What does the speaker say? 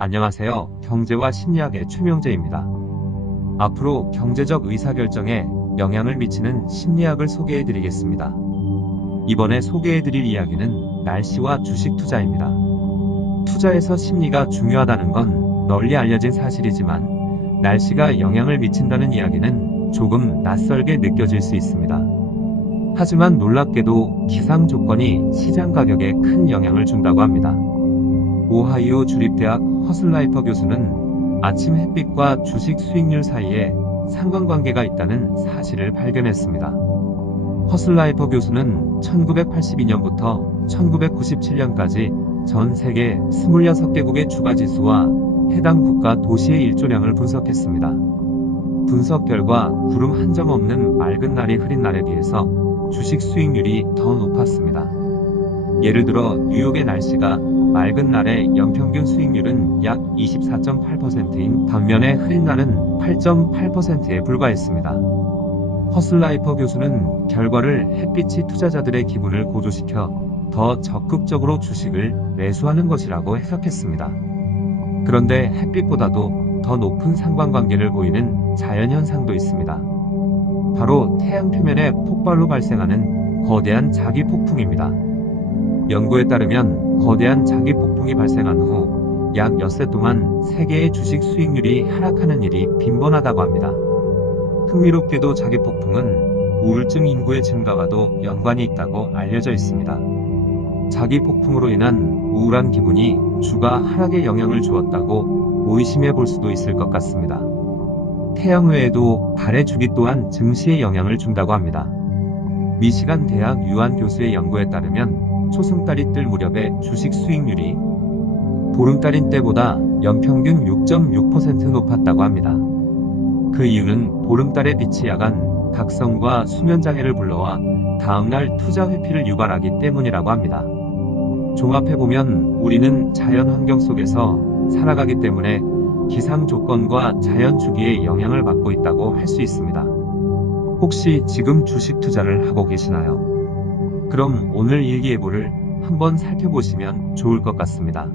안녕하세요. 경제와 심리학의 최명재입니다. 앞으로 경제적 의사결정에 영향을 미치는 심리학을 소개해 드리겠습니다. 이번에 소개해 드릴 이야기는 날씨와 주식 투자입니다. 투자에서 심리가 중요하다는 건 널리 알려진 사실이지만 날씨가 영향을 미친다는 이야기는 조금 낯설게 느껴질 수 있습니다. 하지만 놀랍게도 기상 조건이 시장 가격에 큰 영향을 준다고 합니다. 오하이오 주립대학 허슬라이퍼 교수는 아침 햇빛과 주식 수익률 사이에 상관관계가 있다는 사실을 발견했습니다. 허슬라이퍼 교수는 1982년부터 1997년까지 전 세계 26개국의 주가 지수와 해당 국가 도시의 일조량을 분석했습니다. 분석 결과 구름 한 점 없는 맑은 날이 흐린 날에 비해서 주식 수익률이 더 높았습니다. 예를 들어 뉴욕의 날씨가 맑은 날의 연평균 수익률은 약 24.8%인 반면에 흐린 날은 8.8%에 불과했습니다. 허슬라이퍼 교수는 결과를 햇빛이 투자자들의 기분을 고조시켜 더 적극적으로 주식을 매수하는 것이라고 해석했습니다. 그런데 햇빛보다도 더 높은 상관관계를 보이는 자연현상도 있습니다. 바로 태양 표면의 폭발로 발생하는 거대한 자기 폭풍입니다. 연구에 따르면 거대한 자기 폭풍이 발생한 후 약 엿새 동안 세계의 주식 수익률이 하락하는 일이 빈번하다고 합니다. 흥미롭게도 자기 폭풍은 우울증 인구의 증가와도 연관이 있다고 알려져 있습니다. 자기 폭풍으로 인한 우울한 기분이 주가 하락에 영향을 주었다고 의심해 볼 수도 있을 것 같습니다. 태양 외에도 달의 주기 또한 증시에 영향을 준다고 합니다. 미시간 대학 유한 교수의 연구에 따르면 초승달이 뜰 무렵의 주식 수익률이 보름달인 때보다 연평균 6.6% 높았다고 합니다. 그 이유는 보름달의 빛이 야간 각성과 수면 장애를 불러와 다음날 투자 회피를 유발하기 때문이라고 합니다. 종합해보면 우리는 자연 환경 속에서 살아가기 때문에 기상 조건과 자연 주기에 영향을 받고 있다고 할 수 있습니다. 혹시 지금 주식 투자를 하고 계시나요? 그럼 오늘 일기예보를 한번 살펴보시면 좋을 것 같습니다.